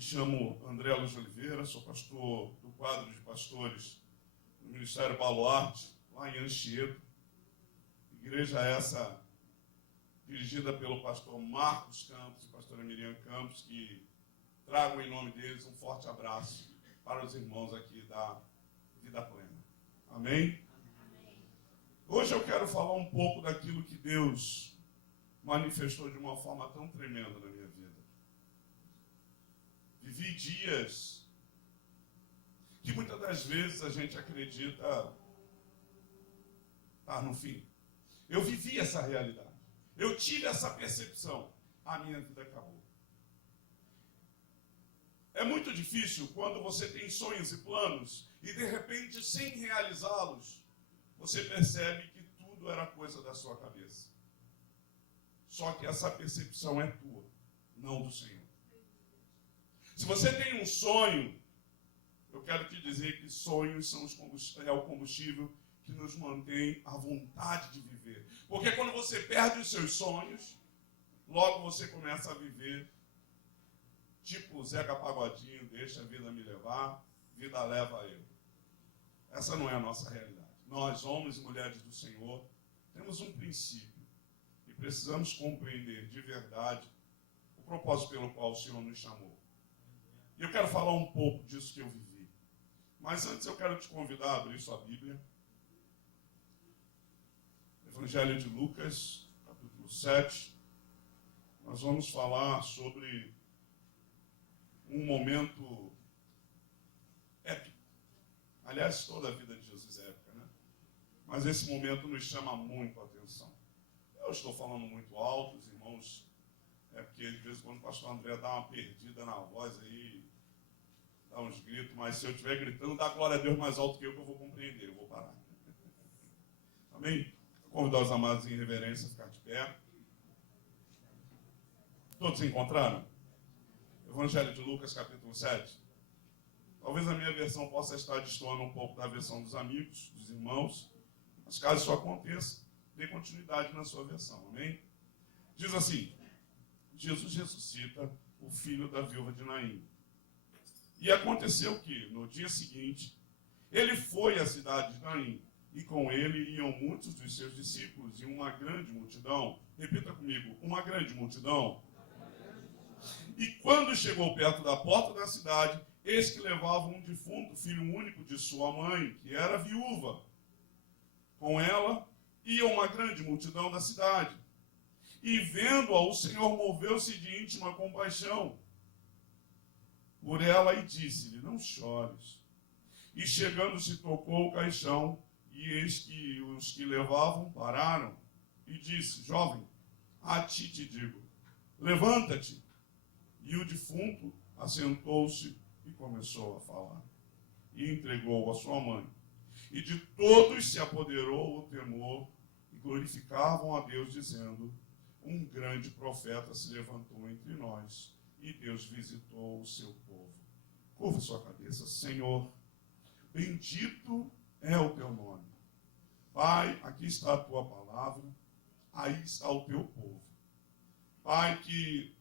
Me chamo André Luz de Oliveira, sou pastor do quadro de pastores do Ministério Baluarte, lá em Anchieta. Igreja essa dirigida pelo pastor Marcos Campos e pastora Miriam Campos, que tragam em nome deles um forte abraço para os irmãos aqui da Vida Plena. Amém? Amém. Hoje eu quero falar um pouco daquilo que Deus manifestou de uma forma tão tremenda na minha vida. Vivi dias que muitas das vezes a gente acredita estar no fim. Eu vivi essa realidade. Eu tive essa percepção. A minha vida acabou. É muito difícil quando você tem sonhos e planos e de repente, sem realizá-los, você percebe que tudo era coisa da sua cabeça. Só que essa percepção é tua, não do Senhor. Se você tem um sonho, eu quero te dizer que sonhos são o combustível que nos mantém à vontade de viver. Porque quando você perde os seus sonhos, logo você começa a viver tipo Zeca Pagodinho, deixa a vida me levar, vida leva eu. Essa não é a nossa realidade. Nós, homens e mulheres do Senhor, temos um princípio e precisamos compreender de verdade o propósito pelo qual o Senhor nos chamou. E eu quero falar um pouco disso que eu vivi. Mas antes eu quero te convidar a abrir sua Bíblia. Evangelho de Lucas, capítulo 7. Nós vamos falar sobre um momento épico. Aliás, toda a vida de Jesus é épica, né? Mas esse momento nos chama muito a atenção. Eu estou falando muito alto, os irmãos, porque de vez em quando o pastor André dá uma perdida na voz aí, dá uns gritos, mas se eu estiver gritando, dá glória a Deus mais alto que eu vou compreender, eu vou parar. Amém? Vou convidar os amados em reverência a ficar de pé. Todos se encontraram? Evangelho de Lucas, capítulo 7. Talvez a minha versão possa estar destoando um pouco da versão dos amigos, dos irmãos, mas caso isso aconteça, dê continuidade na sua versão, amém? Diz assim: Jesus ressuscita o filho da viúva de Naim. E aconteceu que, no dia seguinte, ele foi à cidade de Naim, e com ele iam muitos dos seus discípulos e uma grande multidão. Repita comigo: uma grande multidão. E quando chegou perto da porta da cidade, eis que levava um defunto, filho único de sua mãe, que era viúva. Com ela ia uma grande multidão da cidade. E vendo-a, o Senhor moveu-se de íntima compaixão por ela e disse-lhe: não chores. E chegando-se, tocou o caixão, e eis que os que levavam pararam, e disse: jovem, a ti te digo, levanta-te. E o defunto assentou-se e começou a falar. E entregou a sua mãe. E de todos se apoderou o temor, e glorificavam a Deus, dizendo: um grande profeta se levantou entre nós, e Deus visitou o seu povo. Curva sua cabeça. Senhor, bendito é o teu nome. Pai, aqui está a tua palavra, aí está o teu povo. Pai, que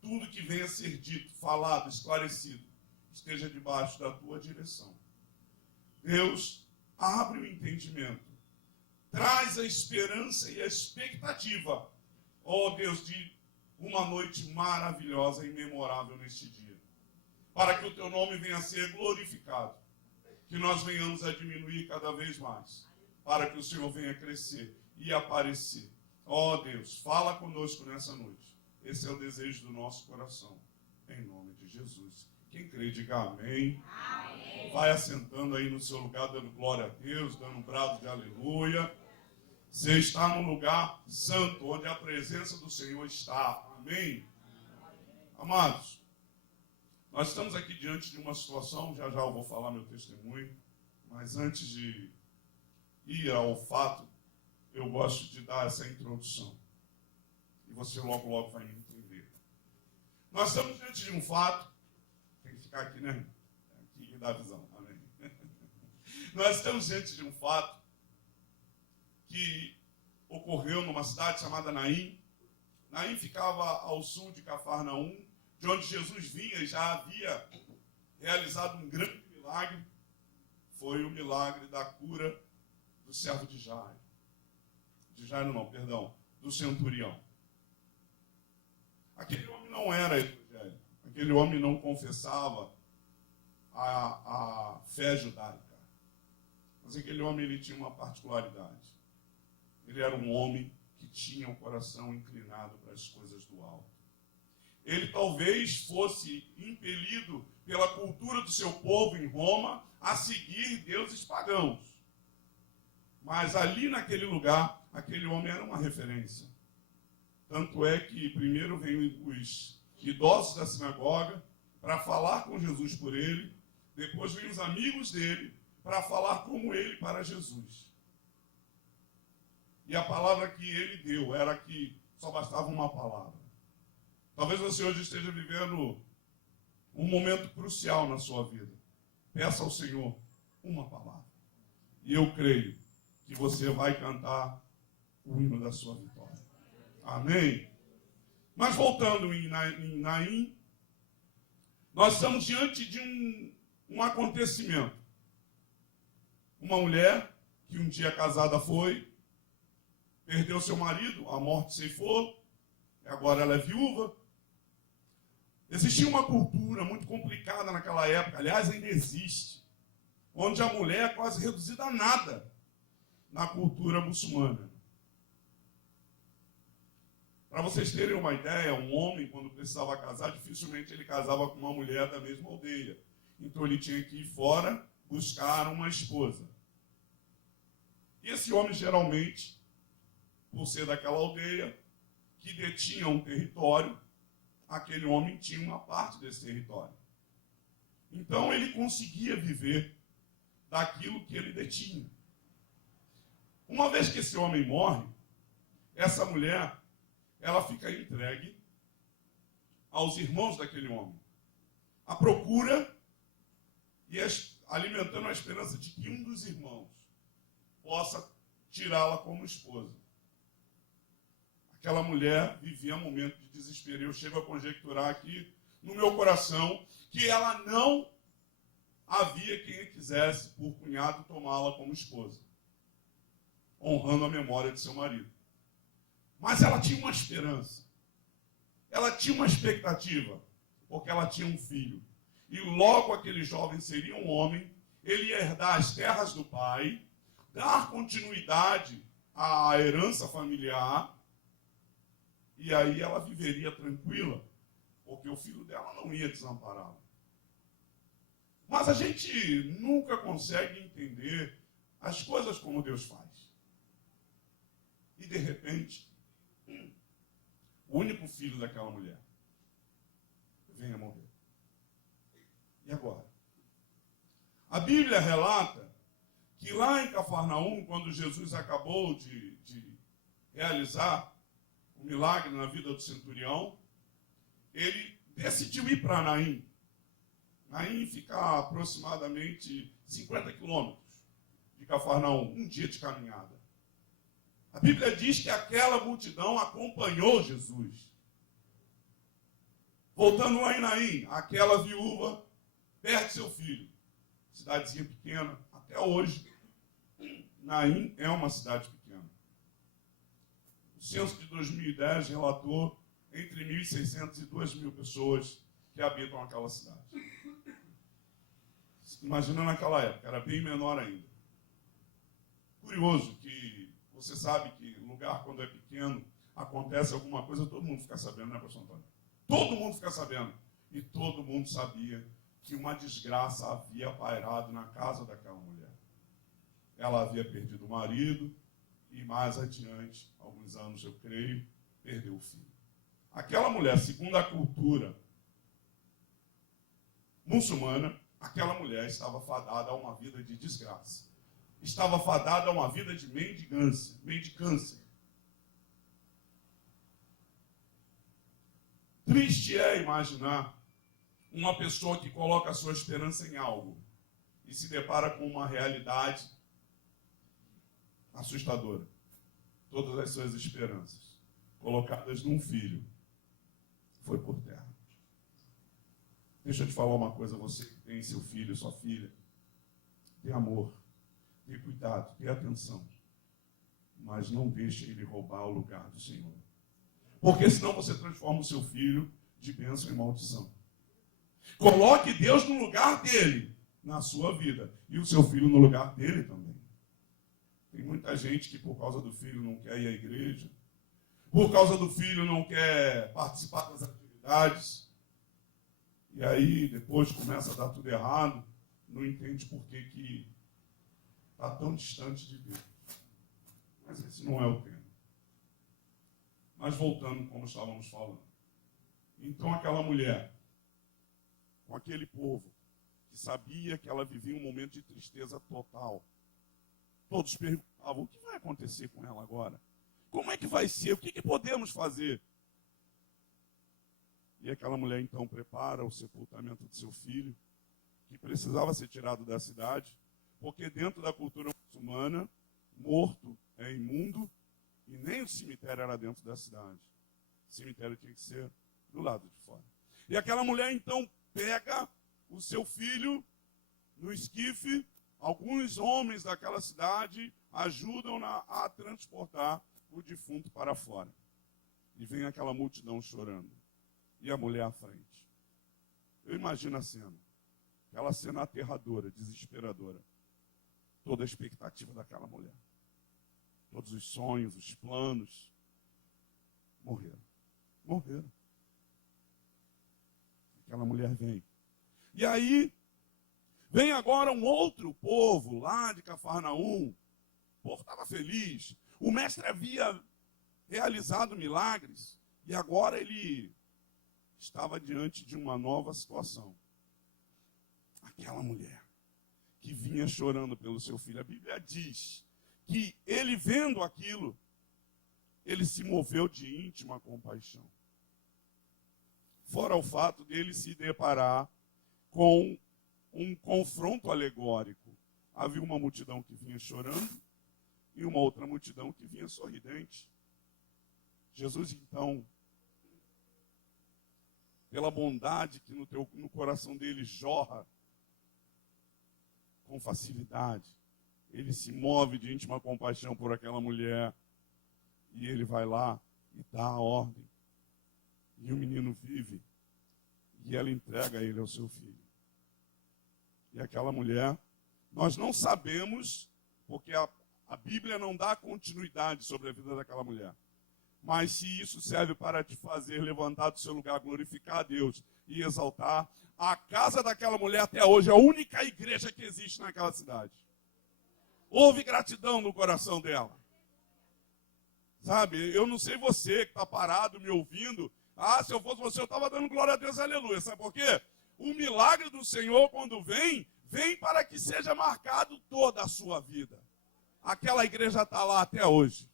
tudo que venha a ser dito, falado, esclarecido, esteja debaixo da tua direção. Deus, abre o entendimento, traz a esperança e a expectativa, ó Deus, de uma noite maravilhosa e memorável neste dia, para que o teu nome venha a ser glorificado, que nós venhamos a diminuir cada vez mais, para que o Senhor venha crescer e aparecer. Ó Deus, fala conosco nessa noite. Esse é o desejo do nosso coração, em nome de Jesus. Quem crê, diga amém. Amém. Vai assentando aí no seu lugar, dando glória a Deus, dando um brado de aleluia. Você está num lugar santo, onde a presença do Senhor está. Amém? Amados, nós estamos aqui diante de uma situação, já eu vou falar meu testemunho, mas antes de ir ao fato, eu gosto de dar essa introdução. E você logo vai me entender. Nós estamos diante de um fato, tem que ficar aqui, né? Aqui dá visão, amém? Nós estamos diante de um fato que ocorreu numa cidade chamada Naim. Naim ficava ao sul de Cafarnaum, de onde Jesus vinha, já havia realizado um grande milagre. Foi o milagre da cura do servo de Jairo. De Jairo não, perdão, do centurião. Aquele homem não era evangélico. Aquele homem não confessava a fé judaica. Mas aquele homem, ele tinha uma particularidade. Ele era um homem que tinha o coração inclinado para as coisas do alto. Ele talvez fosse impelido pela cultura do seu povo em Roma a seguir deuses pagãos. Mas ali naquele lugar, aquele homem era uma referência. Tanto é que primeiro vêm os idosos da sinagoga para falar com Jesus por ele, depois vêm os amigos dele para falar como ele para Jesus. E a palavra que ele deu era que só bastava uma palavra. Talvez você hoje esteja vivendo um momento crucial na sua vida. Peça ao Senhor uma palavra. E eu creio que você vai cantar o hino da sua vitória. Amém? Mas voltando em Naim, nós estamos diante de um acontecimento. Uma mulher que um dia casada foi, perdeu seu marido, a morte ceifou, agora ela é viúva. Existia uma cultura muito complicada naquela época, aliás, ainda existe, onde a mulher é quase reduzida a nada na cultura muçulmana. Para vocês terem uma ideia, um homem, quando precisava casar, dificilmente ele casava com uma mulher da mesma aldeia. Então ele tinha que ir fora buscar uma esposa. E esse homem, geralmente, por ser daquela aldeia, que detinha um território, aquele homem tinha uma parte desse território. Então ele conseguia viver daquilo que ele detinha. Uma vez que esse homem morre, essa mulher, ela fica entregue aos irmãos daquele homem, à procura e alimentando a esperança de que um dos irmãos possa tirá-la como esposa. Aquela mulher vivia um momento de desespero. Eu chego a conjecturar aqui no meu coração que ela não havia quem quisesse, por cunhado, tomá-la como esposa, honrando a memória de seu marido. Mas ela tinha uma esperança. Ela tinha uma expectativa, porque ela tinha um filho. E logo aquele jovem seria um homem, ele ia herdar as terras do pai, dar continuidade à herança familiar, e aí ela viveria tranquila, porque o filho dela não ia desampará-la. Mas a gente nunca consegue entender as coisas como Deus faz. E de repente, o único filho daquela mulher vem a morrer. E agora? A Bíblia relata que lá em Cafarnaum, quando Jesus acabou de realizar o milagre na vida do centurião, ele decidiu ir para Naim. Naim fica aproximadamente 50 quilômetros de Cafarnaum, um dia de caminhada. A Bíblia diz que aquela multidão acompanhou Jesus. Voltando lá em Naim, aquela viúva perde seu filho. Cidadezinha pequena, até hoje, Naim é uma cidade pequena. O censo de 2010 relatou entre 1.600 e 2.000 pessoas que habitam aquela cidade. Imagina naquela época, era bem menor ainda. Curioso que você sabe que lugar, quando é pequeno, acontece alguma coisa, todo mundo fica sabendo, né, pastor Antônio? Todo mundo fica sabendo. E todo mundo sabia que uma desgraça havia pairado na casa daquela mulher. Ela havia perdido o marido e mais adiante, alguns anos eu creio, perdeu o filho. Aquela mulher, segundo a cultura muçulmana, aquela mulher estava fadada a uma vida de desgraça. Estava fadada a uma vida de mendicância. Triste é imaginar uma pessoa que coloca a sua esperança em algo e se depara com uma realidade assustadora. Todas as suas esperanças, colocadas num filho, foi por terra. Deixa eu te falar uma coisa, você que tem seu filho, sua filha, dê amor, dê cuidado, dê atenção, mas não deixe ele roubar o lugar do Senhor. Porque senão você transforma o seu filho de bênção em maldição. Coloque Deus no lugar dele, na sua vida, e o seu filho no lugar dele também. Tem muita gente que por causa do filho não quer ir à igreja, por causa do filho não quer participar das atividades, e aí depois começa a dar tudo errado, não entende por que está tão distante de Deus. Mas esse não é o tema. Mas voltando como estávamos falando. Então aquela mulher, com aquele povo, que sabia que ela vivia um momento de tristeza total, todos perguntavam, o que vai acontecer com ela agora? Como é que vai ser? O que podemos fazer? E aquela mulher então prepara o sepultamento de seu filho, que precisava ser tirado da cidade, porque dentro da cultura muçulmana, morto é imundo, e nem o cemitério era dentro da cidade. O cemitério tinha que ser do lado de fora. E aquela mulher então pega o seu filho no esquife, alguns homens daquela cidade ajudam-na a transportar o defunto para fora. E vem aquela multidão chorando. E a mulher à frente. Eu imagino a cena. Aquela cena aterradora, desesperadora. Toda a expectativa daquela mulher. Todos os sonhos, os planos. Morreram. Morreram. Aquela mulher vem. E aí, vem agora um outro povo lá de Cafarnaum. O povo estava feliz. O mestre havia realizado milagres. E agora ele estava diante de uma nova situação. Aquela mulher que vinha chorando pelo seu filho. A Bíblia diz que ele vendo aquilo, ele se moveu de íntima compaixão. Fora o fato dele se deparar com um confronto alegórico. Havia uma multidão que vinha chorando e uma outra multidão que vinha sorridente. Jesus, então, pela bondade que no coração dele jorra com facilidade, ele se move de íntima compaixão por aquela mulher e ele vai lá e dá a ordem. E o menino vive e ela entrega ele ao seu filho. E aquela mulher, nós não sabemos, porque a Bíblia não dá continuidade sobre a vida daquela mulher. Mas se isso serve para te fazer levantar do seu lugar, glorificar a Deus e exaltar, a casa daquela mulher até hoje é a única igreja que existe naquela cidade. Houve gratidão no coração dela. Sabe, eu não sei você que está parado me ouvindo. Ah, se eu fosse você, eu estava dando glória a Deus, aleluia. Sabe por quê? O milagre do Senhor, quando vem para que seja marcado toda a sua vida. Aquela igreja está lá até hoje.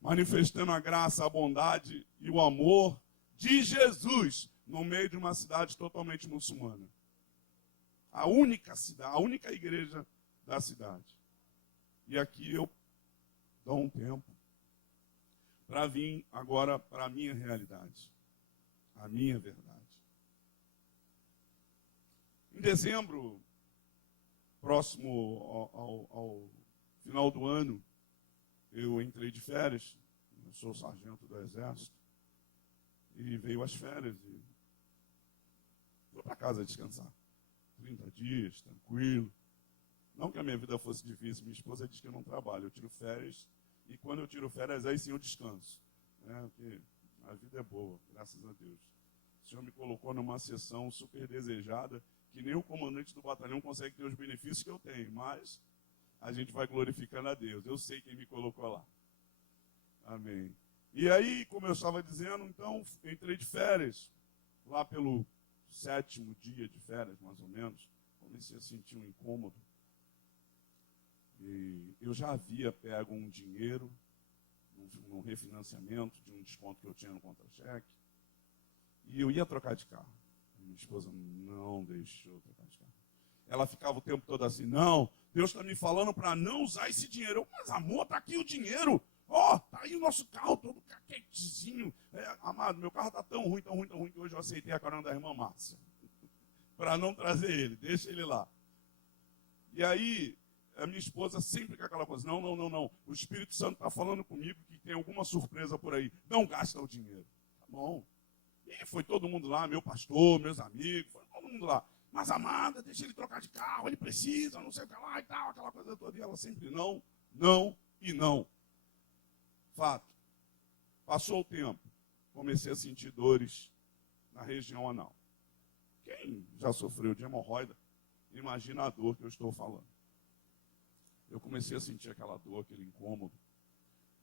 Manifestando a graça, a bondade e o amor de Jesus no meio de uma cidade totalmente muçulmana. A única cidade, a única igreja da cidade. E aqui eu dou um tempo para vir agora para a minha realidade, a minha verdade. Em dezembro, próximo ao final do ano, eu entrei de férias, eu sou sargento do Exército, e veio as férias e fui para casa descansar. 30 dias, tranquilo. Não que a minha vida fosse difícil, minha esposa diz que eu não trabalho, eu tiro férias, e quando eu tiro férias, aí sim eu descanso. Porque a vida é boa, graças a Deus. O Senhor me colocou numa sessão super desejada, que nem o comandante do batalhão consegue ter os benefícios que eu tenho, mas a gente vai glorificando a Deus. Eu sei quem me colocou lá. Amém. E aí, como eu estava dizendo, então, entrei de férias, lá pelo 7º dia de férias, mais ou menos, comecei a sentir um incômodo. E eu já havia pego um dinheiro num refinanciamento de um desconto que eu tinha no contra-cheque, e eu ia trocar de carro. Minha esposa não deixou eu trocar de carro. Ela ficava o tempo todo assim, não, Deus está me falando para não usar esse dinheiro. Mas amor, está aqui o dinheiro. Tá aí o nosso carro todo caquetezinho. Amado, meu carro está tão ruim, que hoje eu aceitei a carona da irmã Márcia. Para não trazer ele, deixa ele lá. E aí, a minha esposa sempre com aquela coisa, não. O Espírito Santo está falando comigo que tem alguma surpresa por aí. Não gasta o dinheiro. Tá bom. E foi todo mundo lá, meu pastor, meus amigos, foi todo mundo lá. Mas, amada, deixa ele trocar de carro, ele precisa, não sei o que lá e tal, aquela coisa toda. E ela sempre não e não. Fato. Passou o tempo, comecei a sentir dores na região anal. Quem já sofreu de hemorroida, imagina a dor que eu estou falando. Eu comecei a sentir aquela dor, aquele incômodo.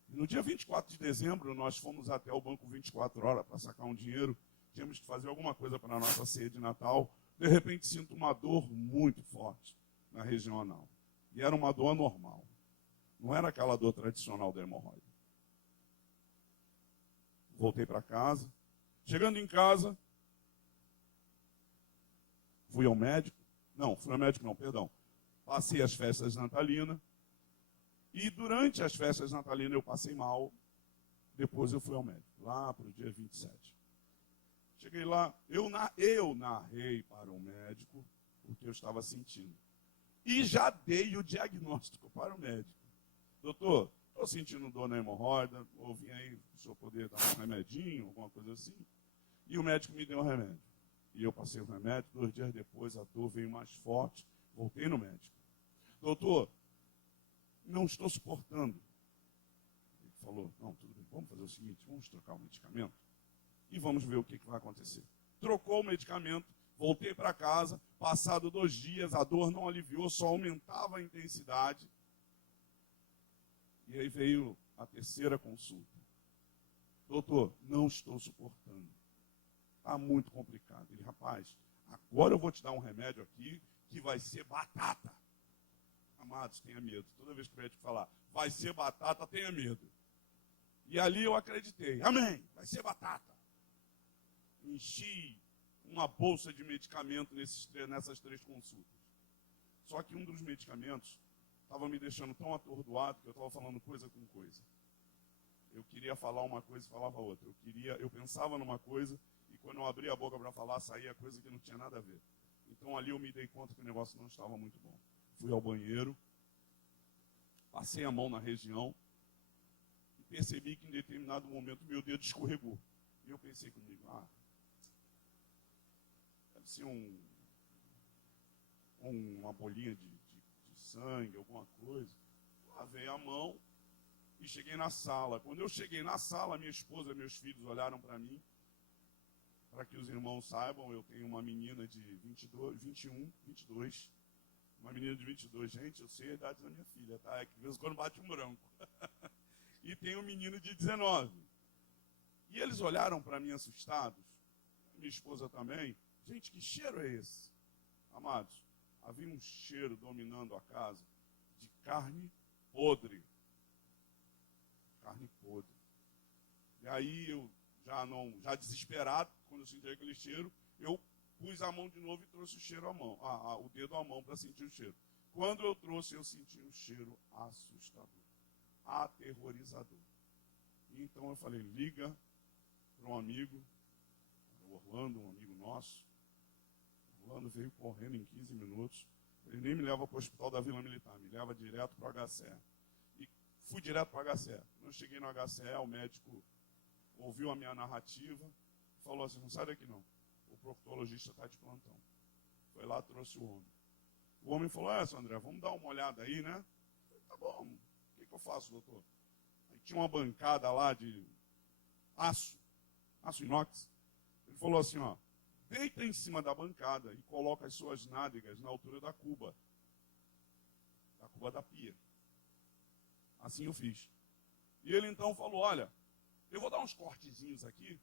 E no dia 24 de dezembro, nós fomos até o banco 24 horas para sacar um dinheiro. Tínhamos que fazer alguma coisa para a nossa ceia de Natal. De repente, sinto uma dor muito forte na região anal. E era uma dor anormal. Não era aquela dor tradicional da hemorroida. Voltei para casa. Chegando em casa, fui ao médico. Passei as festas natalinas. E durante as festas natalinas eu passei mal. Depois eu fui ao médico, lá para o dia 27. Cheguei lá, eu narrei para o médico o que eu estava sentindo. E já dei o diagnóstico para o médico. Doutor, estou sentindo dor na hemorroida, ou vim aí, o senhor poder dar um remedinho, alguma coisa assim. E o médico me deu um remédio. E eu passei o remédio, 2 dias depois a dor veio mais forte, voltei no médico. Doutor, não estou suportando. Ele falou, não, tudo bem, vamos fazer o seguinte, vamos trocar o medicamento e vamos ver o que vai acontecer. Trocou o medicamento, voltei para casa, passado 2 dias, a dor não aliviou, só aumentava a intensidade. E aí veio a 3ª consulta. Doutor, não estou suportando. Está muito complicado. Ele, rapaz, agora eu vou te dar um remédio aqui que vai ser batata. Amados, tenha medo. Toda vez que o médico falar, vai ser batata, tenha medo. E ali eu acreditei. Amém, vai ser batata. Enchi uma bolsa de medicamento nessas 3 consultas. Só que um dos medicamentos estava me deixando tão atordoado que eu estava falando coisa com coisa. Eu queria falar uma coisa e falava outra. Eu pensava numa coisa e quando eu abria a boca para falar, saía coisa que não tinha nada a ver. Então ali eu me dei conta que o negócio não estava muito bom. Fui ao banheiro, passei a mão na região e percebi que em determinado momento meu dedo escorregou. E eu pensei comigo, deve ser uma bolinha de sangue, alguma coisa. Lavei a mão e cheguei na sala. Quando eu cheguei na sala, minha esposa e meus filhos olharam para mim. Para que os irmãos saibam, eu tenho uma menina de 22. Uma menina de 22. Gente, eu sei a idade da minha filha, tá? É que de vez em quando bate um branco. E tem um menino de 19. E eles olharam para mim assustados. Minha esposa também. Gente, que cheiro é esse? Amados, havia um cheiro dominando a casa de carne podre. Carne podre. E aí eu já desesperado, quando eu senti aquele cheiro, eu pus a mão de novo e trouxe o cheiro à mão, o dedo à mão para sentir o cheiro. Quando eu trouxe, eu senti um cheiro assustador, aterrorizador. E então eu falei, liga para um amigo, o Orlando, um amigo nosso. O Orlando veio correndo em 15 minutos. Ele nem me leva para o hospital da Vila Militar, me leva direto para o HCE. E fui direto para o HCE. Quando eu cheguei no HCE, o médico ouviu a minha narrativa e falou assim, não sai daqui não, o proctologista está de plantão. Foi lá, trouxe o homem. O homem falou, André, vamos dar uma olhada aí, né? Eu falei, tá bom, o que eu faço, doutor? Aí tinha uma bancada lá de aço inox. Ele falou assim, deita em cima da bancada e coloca as suas nádegas na altura da cuba da pia. Assim eu fiz. E ele então falou, olha, eu vou dar uns cortezinhos aqui.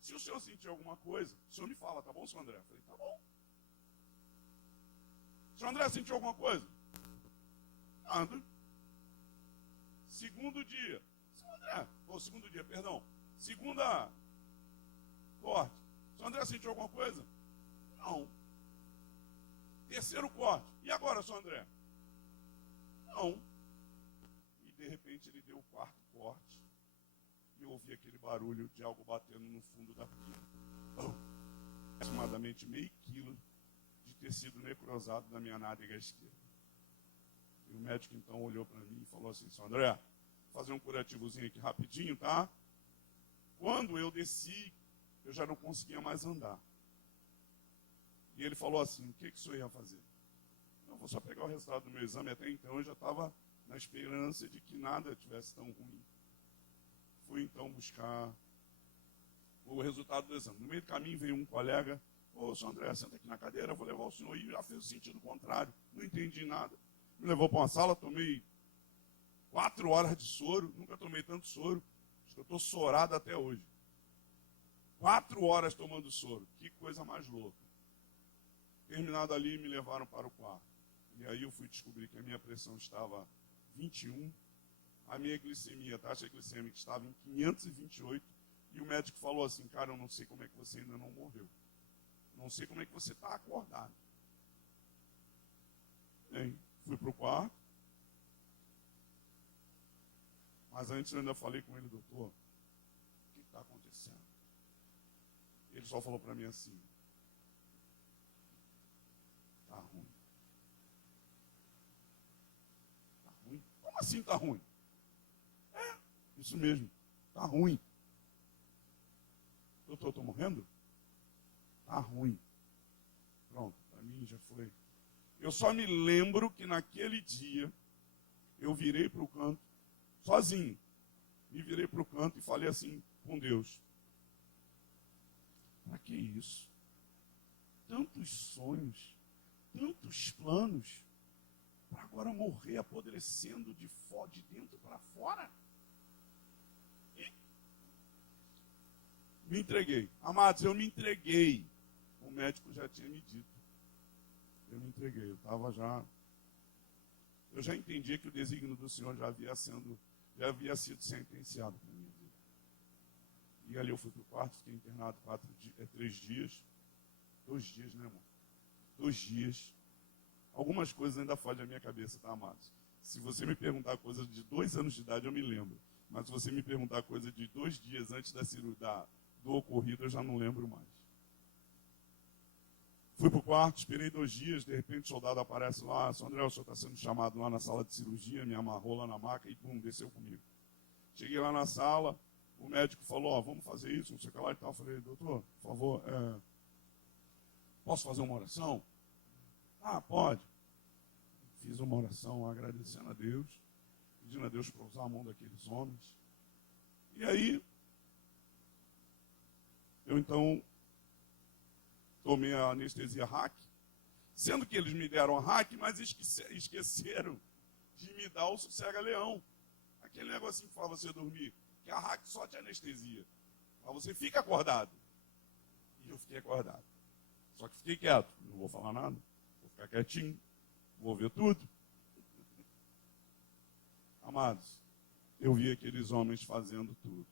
Se o senhor sentir alguma coisa, o senhor me fala, tá bom, senhor André? Eu falei, tá bom. Senhor André, sentiu alguma coisa? Nada. Segundo dia. Segunda corte. Senhor André sentiu alguma coisa? Não. Terceiro corte. E agora, senhor André? Não. E de repente ele deu o quarto corte e eu ouvi aquele barulho de algo batendo no fundo da pia. Aproximadamente meio quilo de tecido necrosado na minha nádega esquerda. E o médico então olhou para mim e falou assim: "Seu André, vou fazer um curativozinho aqui rapidinho, tá?" Quando eu desci, eu já não conseguia mais andar. E ele falou assim: "O que o senhor ia fazer?" "Eu vou só pegar o resultado do meu exame." Até então eu já estava na esperança de que nada tivesse tão ruim. Fui então buscar o resultado do exame. No meio do caminho veio um colega: "Ô, senhor André, senta aqui na cadeira, vou levar o senhor." E já fez o sentido contrário, não entendi nada. Me levou para uma sala, tomei 4 horas de soro, nunca tomei tanto soro, acho que eu estou sorado até hoje. 4 horas tomando soro, que coisa mais louca. Terminado ali, me levaram para o quarto. E aí eu fui descobrir que a minha pressão estava 21, a minha glicemia, a taxa glicêmica estava em 528, e o médico falou assim: "Cara, eu não sei como é que você ainda não morreu. Não sei como é que você está acordado." Bem, fui para o quarto, mas antes eu ainda falei com ele: "Doutor, o que está acontecendo?" Ele só falou para mim assim: "Está ruim." "Está ruim? Como assim está ruim?" "É, isso mesmo, está ruim." "Doutor, estou morrendo?" "Está ruim." Pronto, para mim já foi. Eu só me lembro que naquele dia eu virei para o canto, sozinho, me virei para o canto e falei assim com Deus: "Para que isso? Tantos sonhos, tantos planos, para agora morrer apodrecendo de dentro para fora?" E me entreguei. Amados, eu me entreguei. O médico já tinha me dito. Eu me entreguei. Eu já entendia que o desígnio do Senhor já havia sido sentenciado para mim. E ali eu fui para o quarto, fiquei internado 3 dias. 2 dias, né, irmão? 2 dias. Algumas coisas ainda fogem da minha cabeça, tá, amados? Se você me perguntar coisas de 2 anos de idade, eu me lembro. Mas se você me perguntar coisa de 2 dias antes da cirurgia, do ocorrido, eu já não lembro mais. Fui para o quarto, esperei 2 dias, de repente o soldado aparece lá: "Seu André, o senhor está sendo chamado lá na sala de cirurgia." Me amarrou lá na maca e pum, desceu comigo. Cheguei lá na sala, o médico falou: "Vamos fazer isso, não sei o que lá e tal." Eu falei: "Doutor, por favor, posso fazer uma oração?" "Ah, pode." Fiz uma oração agradecendo a Deus, pedindo a Deus para usar a mão daqueles homens. E aí, eu então tomei a anestesia hack, sendo que eles me deram a hack, mas esqueceram de me dar o sossega-leão. Aquele negocinho que faz você dormir, que a hack só te anestesia, mas você fica acordado. E eu fiquei acordado. Só que fiquei quieto, não vou falar nada, vou ficar quietinho, vou ver tudo. Amados, eu vi aqueles homens fazendo tudo.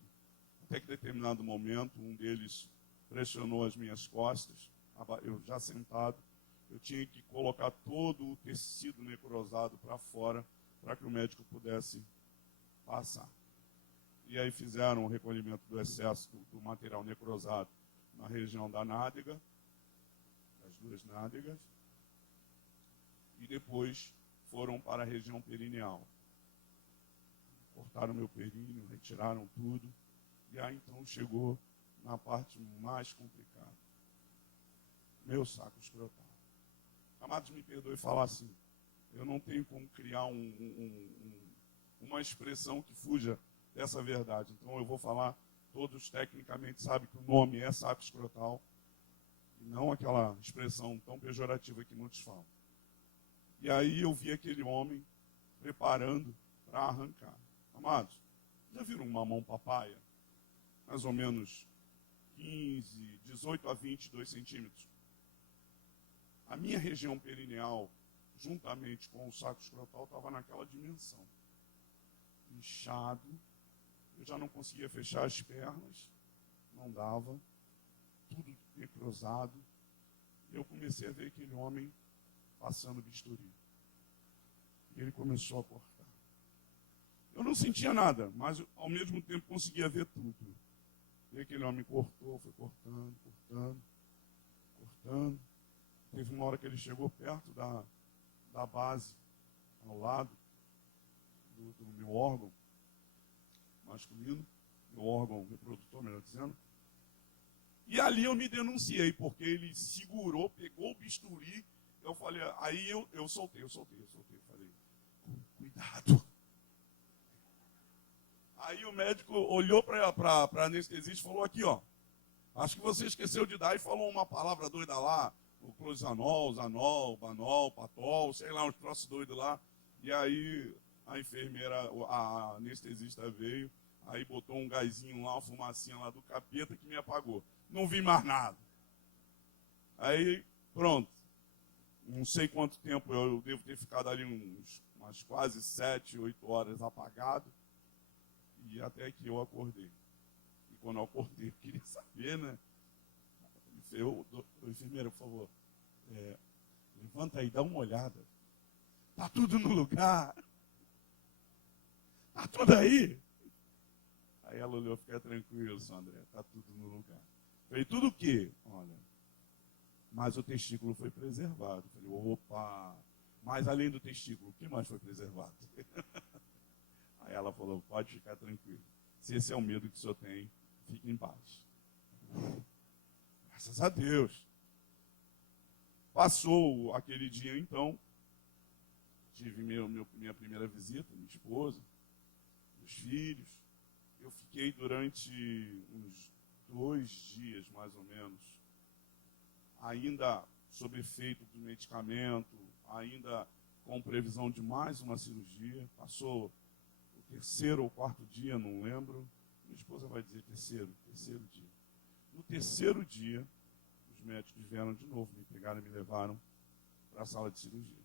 Até que em determinado momento, um deles pressionou as minhas costas, eu já sentado, eu tinha que colocar todo o tecido necrosado para fora, para que o médico pudesse passar. E aí fizeram o recolhimento do excesso do material necrosado na região da nádega, das 2 nádegas, e depois foram para a região perineal. Cortaram meu períneo, retiraram tudo, e aí então chegou na parte mais complicada: meu saco escrotal. Amados, me perdoe falar assim, eu não tenho como criar uma expressão que fuja dessa verdade. Então eu vou falar, todos tecnicamente sabem que o nome é saco escrotal, e não aquela expressão tão pejorativa que muitos falam. E aí eu vi aquele homem preparando para arrancar. Amados, já viram uma mão papaya? Mais ou menos 18 a 22 centímetros. A minha região perineal, juntamente com o saco escrotal, estava naquela dimensão. Inchado, eu já não conseguia fechar as pernas, não dava, tudo necrosado. E eu comecei a ver aquele homem passando bisturi. E ele começou a cortar. Eu não sentia nada, mas ao mesmo tempo conseguia ver tudo. E aquele homem cortou, foi cortando, cortando, cortando. Teve uma hora que ele chegou perto da base, ao lado do meu órgão masculino, meu órgão reprodutor, melhor dizendo. E ali eu me denunciei, porque ele segurou, pegou o bisturi. Eu falei, aí eu soltei. Falei, cuidado. Aí o médico olhou para a anestesista e falou, aqui, ó, acho que você esqueceu de dar, e falou uma palavra doida lá, o closanol, zanol, banol, patol, sei lá, uns troços doidos lá. E aí a enfermeira, a anestesista veio, aí botou um gásinho lá, uma fumacinha lá do capeta que me apagou. Não vi mais nada. Aí, pronto. Não sei quanto tempo, eu devo ter ficado ali umas quase 7, 8 horas apagado. E até que eu acordei. E quando eu acordei, eu queria saber, né? Enfermeira, por favor, levanta aí, dá uma olhada. Tá tudo no lugar. Tá tudo aí. Aí ela olhou, fica tranquilo, André, tá tudo no lugar. Falei, tudo o quê? Olha, mas o testículo foi preservado. Falei, opa, mas além do testículo, o que mais foi preservado? Aí ela falou, pode ficar tranquilo. Se esse é o medo que o senhor tem, fique em paz. Graças a Deus. Passou aquele dia, então, tive minha primeira visita, minha esposa, meus filhos. Eu fiquei durante uns 2 dias, mais ou menos, ainda sob efeito do medicamento, ainda com previsão de mais uma cirurgia. Passou o 3º ou 4º dia, não lembro. Minha esposa vai dizer terceiro dia. No 3º dia, os médicos vieram de novo, me pegaram e me levaram para a sala de cirurgia.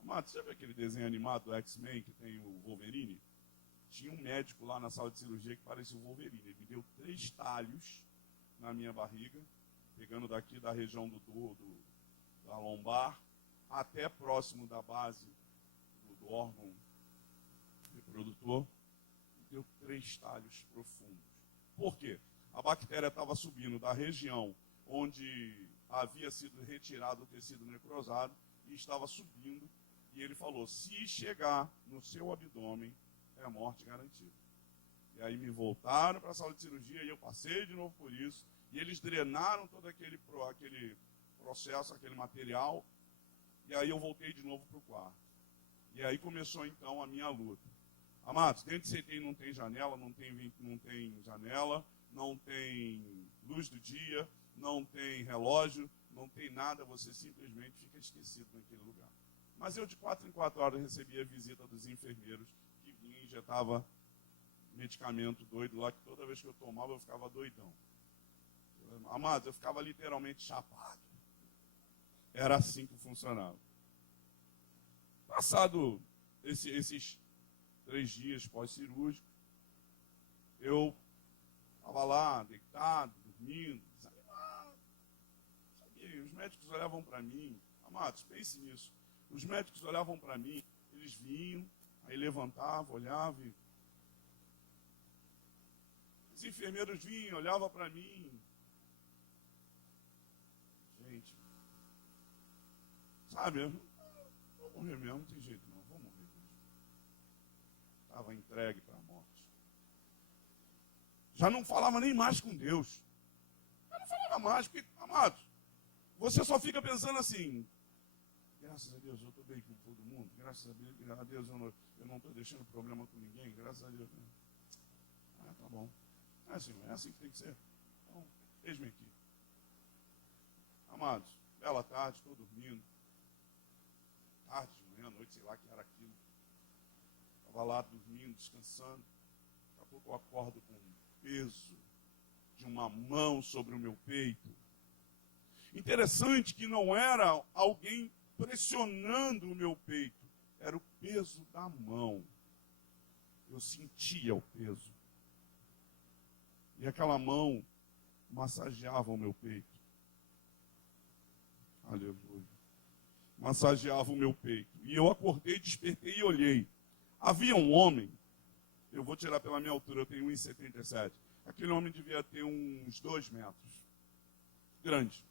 Amado, você já viu aquele desenho animado do X-Men que tem o Wolverine? Tinha um médico lá na sala de cirurgia que parecia o Wolverine. Ele me deu 3 talhos na minha barriga, pegando daqui da região da lombar até próximo da base do órgão reprodutor. Me deu 3 talhos profundos. Por quê? A bactéria estava subindo da região onde havia sido retirado o tecido necrosado e estava subindo. E ele falou, se chegar no seu abdômen, é a morte garantida. E aí me voltaram para a sala de cirurgia e eu passei de novo por isso. E eles drenaram todo aquele processo, aquele material. E aí eu voltei de novo para o quarto. E aí começou então a minha luta. Amados, dentro de CTI não tem janela, não tem janela, não tem luz do dia, não tem relógio, não tem nada, você simplesmente fica esquecido naquele lugar. Mas eu de 4 em 4 horas recebia a visita dos enfermeiros que vinham e injetava medicamento doido lá, que toda vez que eu tomava eu ficava doidão. Amados, eu ficava literalmente chapado. Era assim que funcionava. Passado esses 3 dias pós-cirúrgico, eu estava lá, deitado, dormindo, desanimado. Sabia? Os médicos olhavam para mim. Amados, pense nisso. Os médicos olhavam para mim, eles vinham, aí levantavam, olhavam. Os enfermeiros vinham, olhavam para mim. Gente, sabe, eu vou morrer mesmo, não tem jeito não, vou morrer mesmo. Estava entregue para a morte. Já não falava nem mais com Deus. Já não falava mais, porque, amados, você só fica pensando assim, graças a Deus eu estou bem com todo mundo, graças a Deus eu não estou deixando problema com ninguém, graças a Deus. Ah, tá bom. É assim que tem que ser. Então, eis-me aqui. Amados, bela tarde, estou dormindo. Tarde, de manhã, noite, sei lá que era aquilo. Estava lá dormindo, descansando. Daqui a pouco eu acordo com um peso de uma mão sobre o meu peito. Interessante que não era alguém pressionando o meu peito. Era o peso da mão. Eu sentia o peso. E aquela mão massageava o meu peito. Aleluia. Massageava o meu peito. E eu acordei, despertei e olhei. Havia um homem, eu vou tirar pela minha altura, eu tenho 1,77. Aquele homem devia ter uns 2 metros. Grande,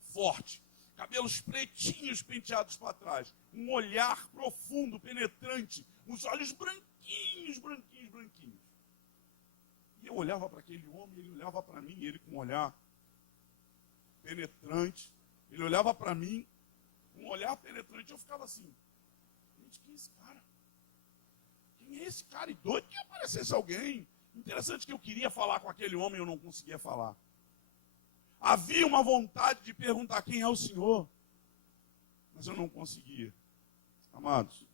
forte, cabelos pretinhos penteados para trás, um olhar profundo, penetrante, uns olhos branquinhos. E eu olhava para aquele homem, ele olhava para mim, ele com um olhar penetrante, ele olhava para mim, com um olhar penetrante, eu ficava assim, gente, quem é esse cara? Quem é esse cara? E doido que aparecesse alguém. Interessante que eu queria falar com aquele homem e eu não conseguia falar. Havia uma vontade de perguntar quem é o Senhor, mas eu não conseguia. Amados,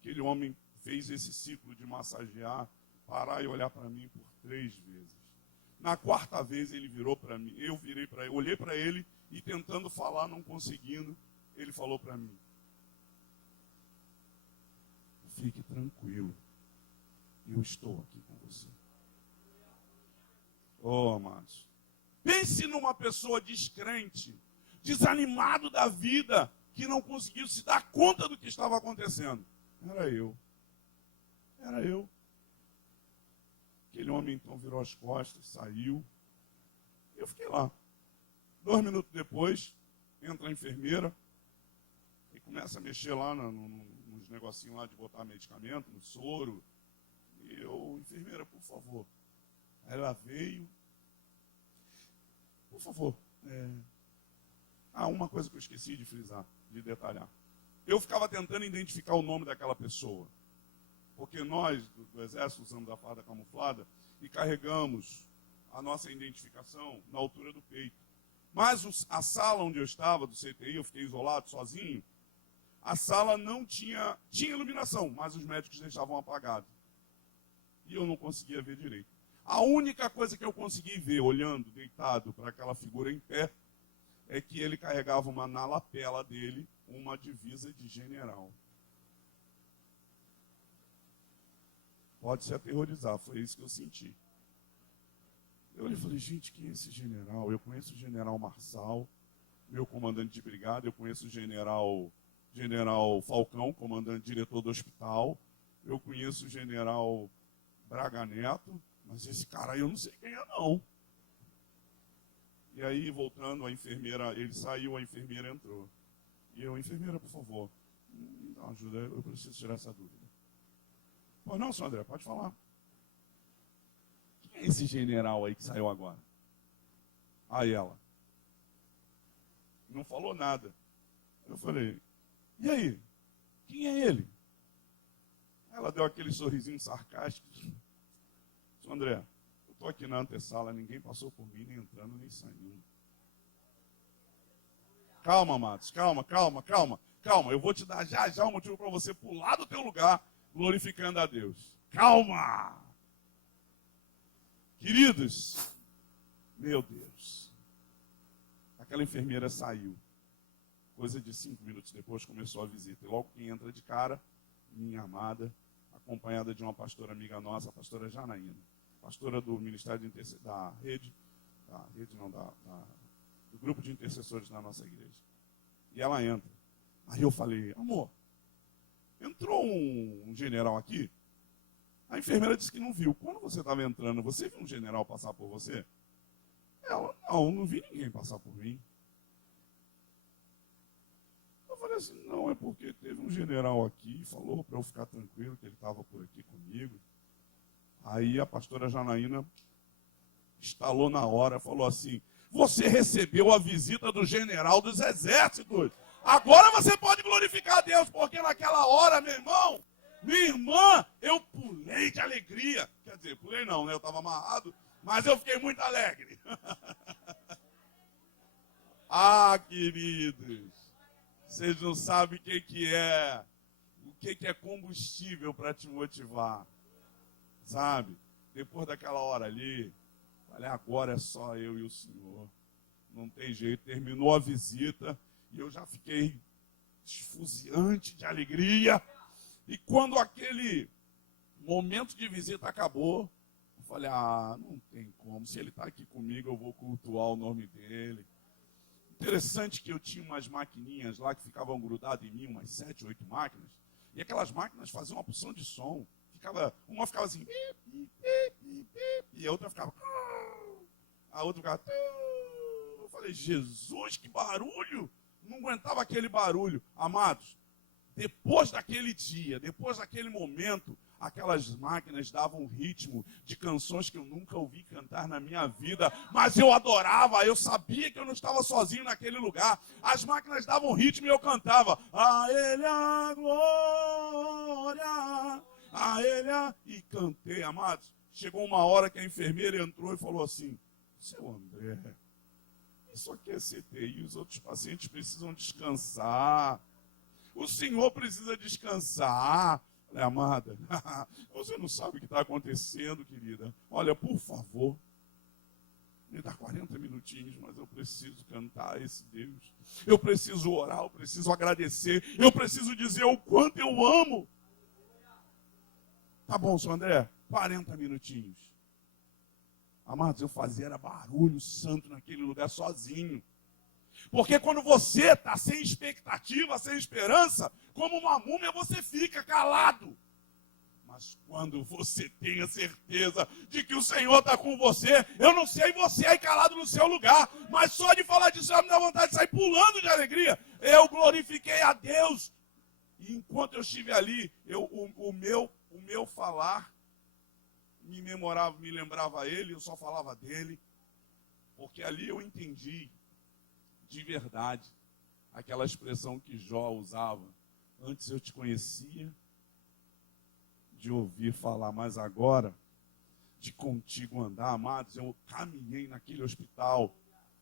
aquele homem fez esse ciclo de massagear, parar e olhar para mim por 3 vezes. Na 4ª vez ele virou para mim, eu virei para ele, olhei para ele e tentando falar, não conseguindo, ele falou para mim: fique tranquilo, eu estou aqui com você. Oh, amados, pense numa pessoa descrente, desanimado da vida, que não conseguiu se dar conta do que estava acontecendo. Era eu. Aquele homem então virou as costas, saiu. Eu fiquei lá. 2 minutos depois, entra a enfermeira e começa a mexer lá nos negocinhos lá de botar medicamento, no soro. E eu, enfermeira, por favor. Aí ela veio. Por favor. Uma coisa que eu esqueci de frisar, de detalhar. Eu ficava tentando identificar o nome daquela pessoa. Porque nós, do Exército, usamos a farda camuflada e carregamos a nossa identificação na altura do peito. Mas a sala onde eu estava, do CTI, eu fiquei isolado, sozinho, a sala não tinha iluminação, mas os médicos deixavam apagado. E eu não conseguia ver direito. A única coisa que eu consegui ver, olhando, deitado para aquela figura em pé, é que ele carregava na lapela dele uma divisa de general. Pode se aterrorizar, foi isso que eu senti. Eu olhei e falei, gente, quem é esse general? Eu conheço o general Marçal, meu comandante de brigada, eu conheço o general Falcão, comandante diretor do hospital, eu conheço o general Braga Neto, mas esse cara aí eu não sei quem é não. E aí, voltando, a enfermeira, ele saiu, a enfermeira entrou. E eu, enfermeira, por favor, me dá uma ajuda, eu preciso tirar essa dúvida. Pô, não, senhor André, pode falar. Quem é esse general aí que saiu agora? Aí ela. Não falou nada. Eu falei, e aí? Quem é ele? Ela deu aquele sorrisinho sarcástico. Senhor André, eu estou aqui na antessala, ninguém passou por mim, nem entrando, nem saindo. Calma, Matos, calma. Eu vou te dar já um motivo para você pular do teu lugar, glorificando a Deus. Calma! Queridos, meu Deus, aquela enfermeira saiu. Coisa de 5 minutos depois começou a visita. E logo quem entra de cara, minha amada, acompanhada de uma pastora amiga nossa, a pastora Janaína, pastora do Ministério de Intercessores, do grupo de intercessores na nossa igreja. E ela entra. Aí eu falei, amor, entrou um general aqui? A enfermeira disse que não viu. Quando você estava entrando, você viu um general passar por você? Ela, não vi ninguém passar por mim. Eu falei assim, não, é porque teve um general aqui, falou para eu ficar tranquilo que ele estava por aqui comigo. Aí a pastora Janaína estalou na hora, falou assim, você recebeu a visita do general dos exércitos. Agora você pode glorificar a Deus, porque naquela hora, meu irmão, minha irmã, eu pulei de alegria. Quer dizer, pulei não, né? Eu estava amarrado, mas eu fiquei muito alegre. Ah, queridos, vocês não sabem o que é combustível para te motivar, sabe? Depois daquela hora ali, falei, agora é só eu e o Senhor. Não tem jeito, terminou a visita e eu já fiquei esfuziante de alegria. E quando aquele momento de visita acabou, eu falei, não tem como. Se ele está aqui comigo, eu vou cultuar o nome dele. Interessante que eu tinha umas maquininhas lá que ficavam grudadas em mim, umas 7, 8 máquinas. E aquelas máquinas faziam uma porção de som. Uma ficava assim, e a outra ficava, a outra ficava, eu falei, Jesus, que barulho! Não aguentava aquele barulho. Amados, depois daquele dia, depois daquele momento, aquelas máquinas davam um ritmo de canções que eu nunca ouvi cantar na minha vida, mas eu adorava, eu sabia que eu não estava sozinho naquele lugar. As máquinas davam ritmo e eu cantava, a Ele a glória, a Ele a... E cantei, amados. Chegou uma hora que a enfermeira entrou e falou assim, seu André, isso aqui é CTI, os outros pacientes precisam descansar. O senhor precisa descansar. Falei, amada, você não sabe o que está acontecendo, querida. Olha, por favor, me dá 40 minutinhos, mas eu preciso cantar esse Deus. Eu preciso orar, eu preciso agradecer, eu preciso dizer o quanto eu amo. Tá bom, senhor André, 40 minutinhos. Amados, eu fazia era barulho santo naquele lugar sozinho. Porque quando você está sem expectativa, sem esperança, como uma múmia, você fica calado. Mas quando você tem a certeza de que o Senhor está com você, eu não sei você aí calado no seu lugar, mas só de falar disso já me dá vontade de sair pulando de alegria. Eu glorifiquei a Deus. E enquanto eu estive ali, o meu falar me lembrava a Ele, eu só falava dele, porque ali eu entendi de verdade aquela expressão que Jó usava. Antes eu te conhecia de ouvir falar, mas agora de contigo andar. Amados, eu caminhei naquele hospital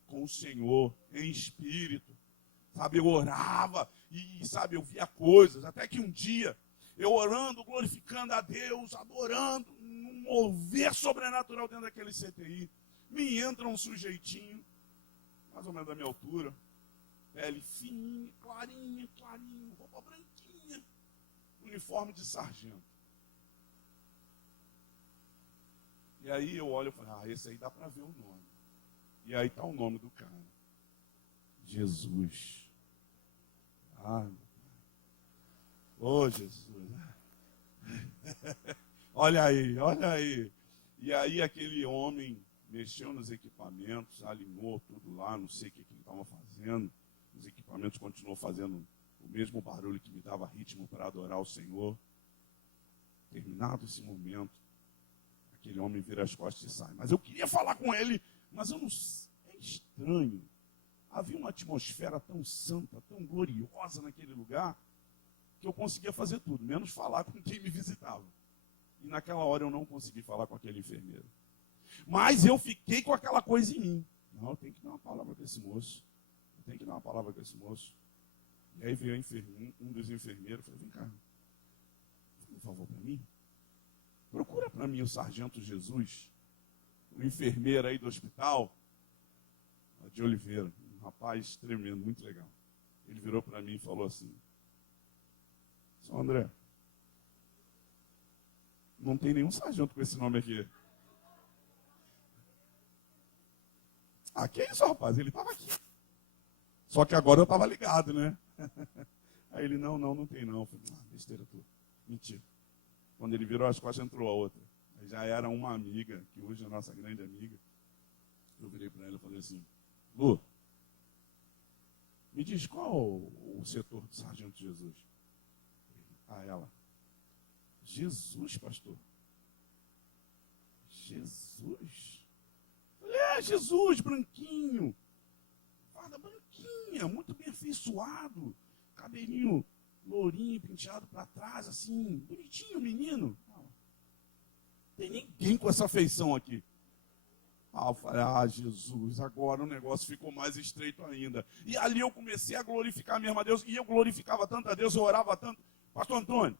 com o Senhor em espírito, sabe, eu orava e, sabe, eu via coisas, até que um dia eu orando, glorificando a Deus, adorando, um mover sobrenatural dentro daquele CTI, me entra um sujeitinho mais ou menos da minha altura, pele fininha, clarinha, roupa branquinha, uniforme de sargento. E aí eu olho e falo, esse aí dá para ver o nome. E aí está o nome do cara. Jesus. Ô Jesus. Olha aí. E aí aquele homem mexeu nos equipamentos, alinhou tudo lá, não sei o que ele estava fazendo. Os equipamentos continuou fazendo o mesmo barulho que me dava ritmo para adorar o Senhor. Terminado esse momento, aquele homem vira as costas e sai. Mas eu queria falar com ele, mas eu não sei, é estranho. Havia uma atmosfera tão santa, tão gloriosa naquele lugar, que eu conseguia fazer tudo, menos falar com quem me visitava. E naquela hora eu não consegui falar com aquele enfermeiro. Mas eu fiquei com aquela coisa em mim. Não, eu tenho que dar uma palavra com esse moço. E aí veio um dos enfermeiros, falei, vem cá, faz um favor para mim. Procura para mim o sargento Jesus, o enfermeiro aí do hospital, de Oliveira, um rapaz tremendo, muito legal. Ele virou para mim e falou assim, São André, não tem nenhum sargento com esse nome aqui. Que isso, rapaz? Ele estava aqui. Só que agora eu estava ligado, né? Aí ele, não tem não. Eu falei, besteira tua. Mentira. Quando ele virou as costas, entrou a outra. Aí já era uma amiga, que hoje é a nossa grande amiga. Eu virei para ela e falei assim, Lu, me diz qual o setor do Sargento Jesus? Ela, Jesus, pastor. Jesus? Jesus, branquinho, farda branquinha, muito bem afeiçoado, cabelinho lourinho, penteado para trás, assim, bonitinho, menino. Não tem ninguém com essa feição aqui. Eu falei, Jesus, agora o negócio ficou mais estreito ainda. E ali eu comecei a glorificar mesmo a Deus, e eu glorificava tanto a Deus, eu orava tanto. Pastor Antônio,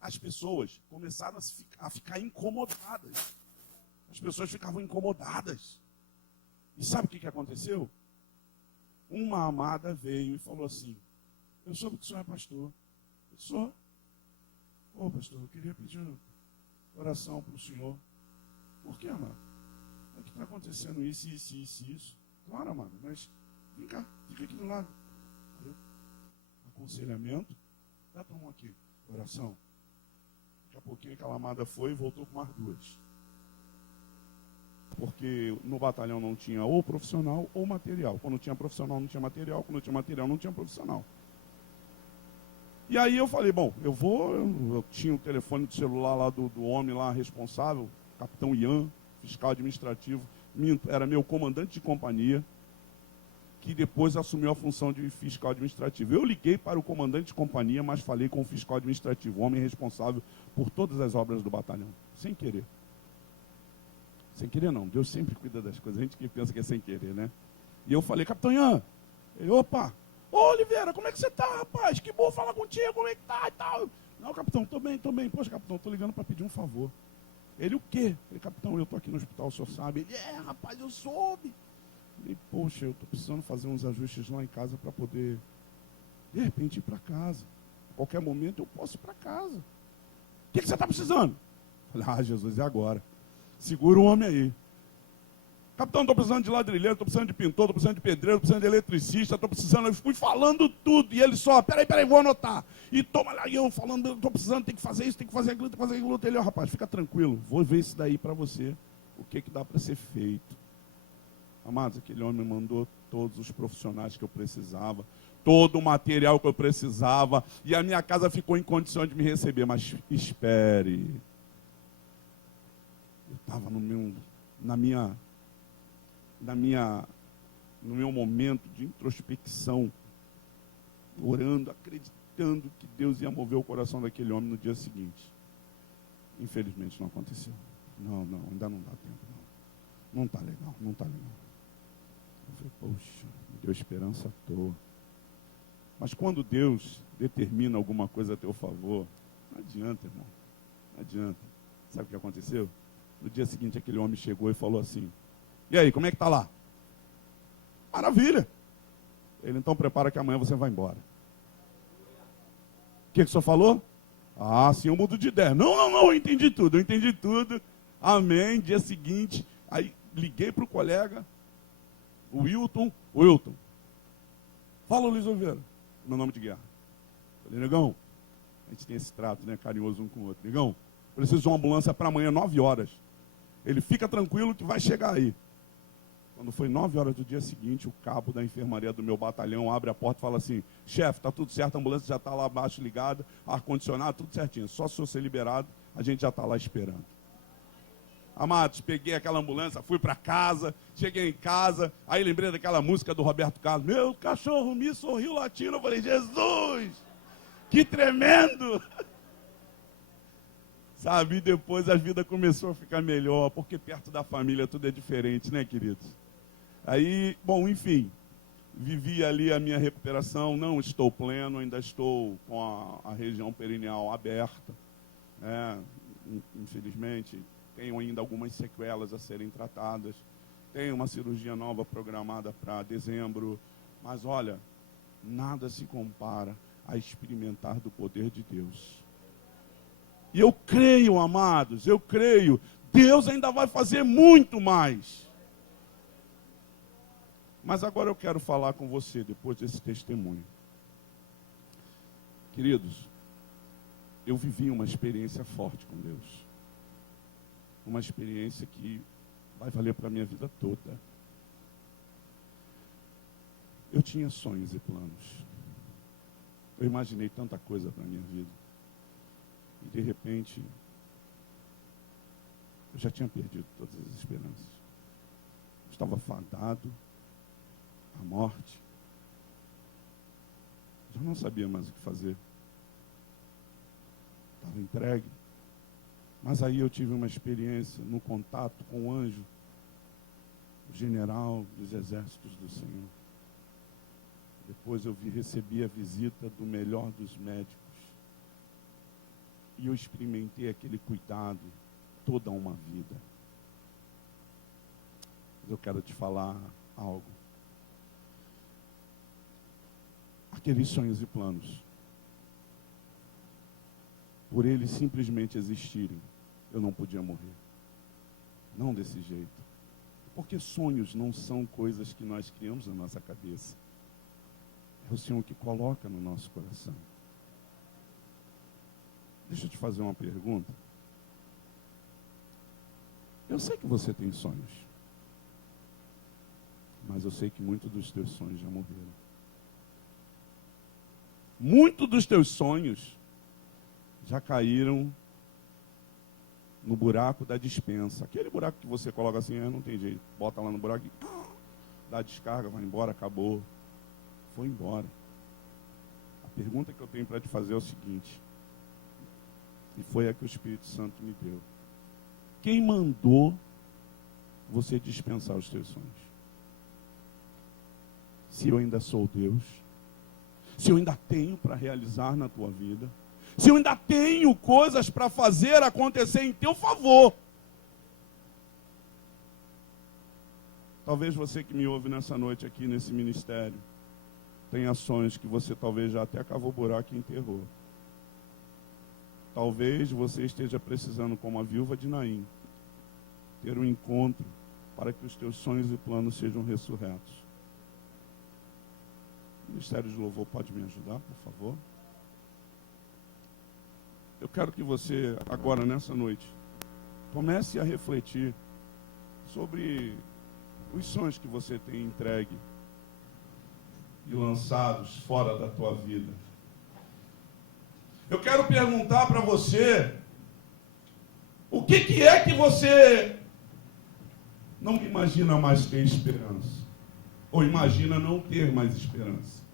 as pessoas começaram a ficar incomodadas. As pessoas ficavam incomodadas. E sabe o que aconteceu? Uma amada veio e falou assim, eu soube que o senhor é pastor. Eu sou. Pastor, eu queria pedir uma oração para o senhor. Por que, amado? É que está acontecendo isso. Claro, amado, mas vem cá, fica aqui do lado. Aconselhamento, dá para um aqui. Oração. Daqui a pouquinho aquela amada foi e voltou com mais duas. Porque no batalhão não tinha ou profissional ou material. Quando tinha profissional não tinha material, quando tinha material não tinha profissional. E aí eu falei, bom, eu tinha o telefone do celular lá do homem lá responsável, capitão Ian, fiscal administrativo, era meu comandante de companhia, que depois assumiu a função de fiscal administrativo. Eu liguei para o comandante de companhia, mas falei com o fiscal administrativo, o homem responsável por todas as obras do batalhão, sem querer. Sem querer não, Deus sempre cuida das coisas, a gente que pensa que é sem querer, né? E eu falei, capitão Ian, opa, ô Oliveira, como é que você tá, rapaz? Que bom falar contigo, como é que tá e tal. Não, capitão, tô bem. Poxa, capitão, tô ligando para pedir um favor. Ele, o quê? Falei, capitão, eu tô aqui no hospital, o senhor sabe? Ele, rapaz, eu soube. Falei, poxa, eu tô precisando fazer uns ajustes lá em casa para poder, de repente, ir para casa. A qualquer momento eu posso ir para casa. O que você tá precisando? Falei, Jesus, é agora. Segura o homem aí. Capitão, estou precisando de ladrilheiro, estou precisando de pintor, estou precisando de pedreiro, estou precisando de eletricista, estou precisando... Eu fui falando tudo, e ele só, peraí, vou anotar. E toma lá, e eu falando, estou precisando, tem que fazer isso, tem que fazer aquilo, tem que fazer aquilo. Ele, rapaz, fica tranquilo, vou ver isso daí para você, o que dá para ser feito. Amados, aquele homem me mandou todos os profissionais que eu precisava, todo o material que eu precisava, e a minha casa ficou em condição de me receber, mas espere. Eu estava no meu momento de introspecção, orando, acreditando que Deus ia mover o coração daquele homem no dia seguinte. Infelizmente não aconteceu. Não, ainda não dá tempo, não. Não está legal. Eu falei, poxa, me deu esperança à toa. Mas quando Deus determina alguma coisa a teu favor, não adianta, irmão. Não adianta. Sabe o que aconteceu? No dia seguinte, aquele homem chegou e falou assim, e aí, como é que está lá? Maravilha. Ele, então, prepara que amanhã você vai embora. O que o senhor falou? Sim, eu mudo de ideia. Não, eu entendi tudo. Amém. Dia seguinte, aí liguei para o colega, o Wilton. Fala, Luiz Oliveira. Meu nome de guerra. Falei, negão, a gente tem esse trato, né, carinhoso um com o outro. Negão, preciso de uma ambulância para amanhã, 9 horas. Ele, fica tranquilo que vai chegar aí. Quando foi 9 horas do dia seguinte, o cabo da enfermaria do meu batalhão abre a porta e fala assim, chefe, está tudo certo, a ambulância já está lá abaixo ligada, ar-condicionado, tudo certinho. Só se eu ser liberado, a gente já está lá esperando. Amados, peguei aquela ambulância, fui para casa, cheguei em casa, aí lembrei daquela música do Roberto Carlos, meu cachorro me sorriu latindo, eu falei, Jesus, que tremendo! Sabe, e depois a vida começou a ficar melhor, porque perto da família tudo é diferente, né, queridos? Aí, bom, enfim, vivi ali a minha recuperação, não estou pleno, ainda estou com a região perineal aberta, né? Infelizmente, tenho ainda algumas sequelas a serem tratadas, tenho uma cirurgia nova programada para dezembro, mas olha, nada se compara a experimentar do poder de Deus. E eu creio, amados, Deus ainda vai fazer muito mais. Mas agora eu quero falar com você, depois desse testemunho. Queridos, eu vivi uma experiência forte com Deus. Uma experiência que vai valer para a minha vida toda. Eu tinha sonhos e planos. Eu imaginei tanta coisa para a minha vida. E de repente, eu já tinha perdido todas as esperanças. Estava fadado à morte. Já não sabia mais o que fazer. Estava entregue. Mas aí eu tive uma experiência no contato com o anjo, o general dos exércitos do Senhor. Depois eu recebi a visita do melhor dos médicos. E eu experimentei aquele cuidado toda uma vida. Eu quero te falar algo. Aqueles sonhos e planos, por eles simplesmente existirem, eu não podia morrer. Não desse jeito. Porque sonhos não são coisas que nós criamos na nossa cabeça. É o Senhor que coloca no nosso coração. Deixa eu te fazer uma pergunta. Eu sei que você tem sonhos, mas eu sei que muitos dos teus sonhos já morreram. Muitos dos teus sonhos já caíram no buraco da despensa. Aquele buraco que você coloca assim, não tem jeito. Bota lá no buraco e dá descarga, vai embora, acabou. Foi embora. A pergunta que eu tenho para te fazer é o seguinte, e foi a que o Espírito Santo me deu. Quem mandou você dispensar os teus sonhos? Se eu ainda sou Deus, se eu ainda tenho para realizar na tua vida, se eu ainda tenho coisas para fazer acontecer em teu favor. Talvez você que me ouve nessa noite aqui nesse ministério, tenha sonhos que você talvez já até cavou buraco e enterrou. Talvez você esteja precisando, como a viúva de Naim, ter um encontro para que os teus sonhos e planos sejam ressurretos. O Ministério de Louvor pode me ajudar, por favor? Eu quero que você, agora, nessa noite, comece a refletir sobre os sonhos que você tem entregue e lançados fora da tua vida. Eu quero perguntar para você, o que é que você não imagina mais ter esperança? Ou imagina não ter mais esperança?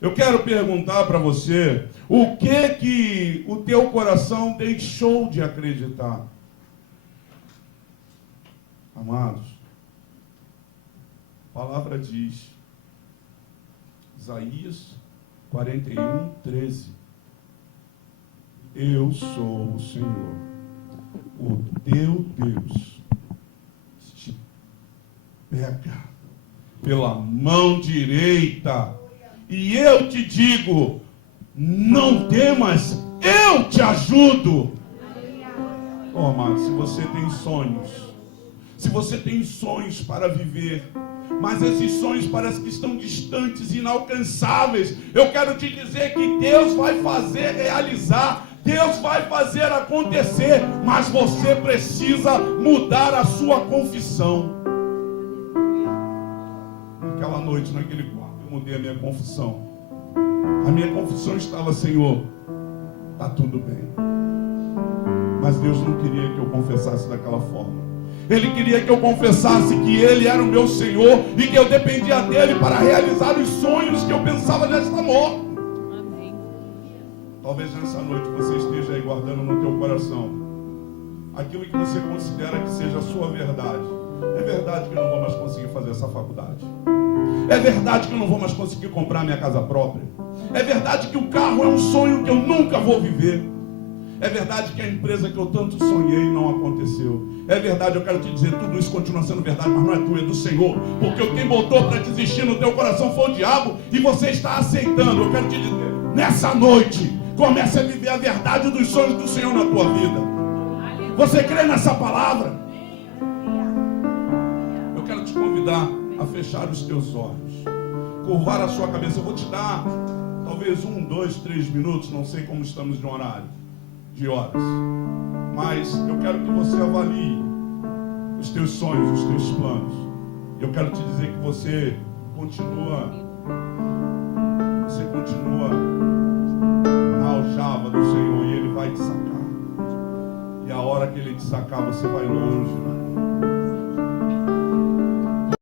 Eu quero perguntar para você, o que o teu coração deixou de acreditar? Amados, a palavra diz, Isaías 41, 13. Eu sou o Senhor, o teu Deus, te pega pela mão direita, e eu te digo, não temas, eu te ajudo. Oh, amado, se você tem sonhos para viver, mas esses sonhos parecem que estão distantes, inalcançáveis, eu quero te dizer que Deus vai fazer realizar, Deus vai fazer acontecer, mas você precisa mudar a sua confissão. Naquela noite, naquele quarto, eu mudei a minha confissão. A minha confissão estava, Senhor, está tudo bem. Mas Deus não queria que eu confessasse daquela forma. Ele queria que eu confessasse que Ele era o meu Senhor e que eu dependia dEle para realizar os sonhos que eu pensava já estar morto. Amém. Talvez nessa noite você esteja aí guardando no teu coração aquilo que você considera que seja a sua verdade. É verdade que eu não vou mais conseguir fazer essa faculdade. É verdade que eu não vou mais conseguir comprar minha casa própria. É verdade que o carro é um sonho que eu nunca vou viver. É verdade que a empresa que eu tanto sonhei não aconteceu. É verdade, eu quero te dizer, tudo isso continua sendo verdade, mas não é tu, é do Senhor. Porque quem botou para desistir no teu coração foi o diabo e você está aceitando. Eu quero te dizer, nessa noite, comece a viver a verdade dos sonhos do Senhor na tua vida. Você crê nessa palavra? Eu quero te convidar a fechar os teus olhos, curvar a sua cabeça. Eu vou te dar talvez 1, 2, 3 minutos, não sei como estamos de horário, de horas, mas eu quero que você avalie os teus sonhos, os teus planos. Eu quero te dizer que você continua na aljava do Senhor e Ele vai te sacar. E a hora que Ele te sacar, você vai longe, né?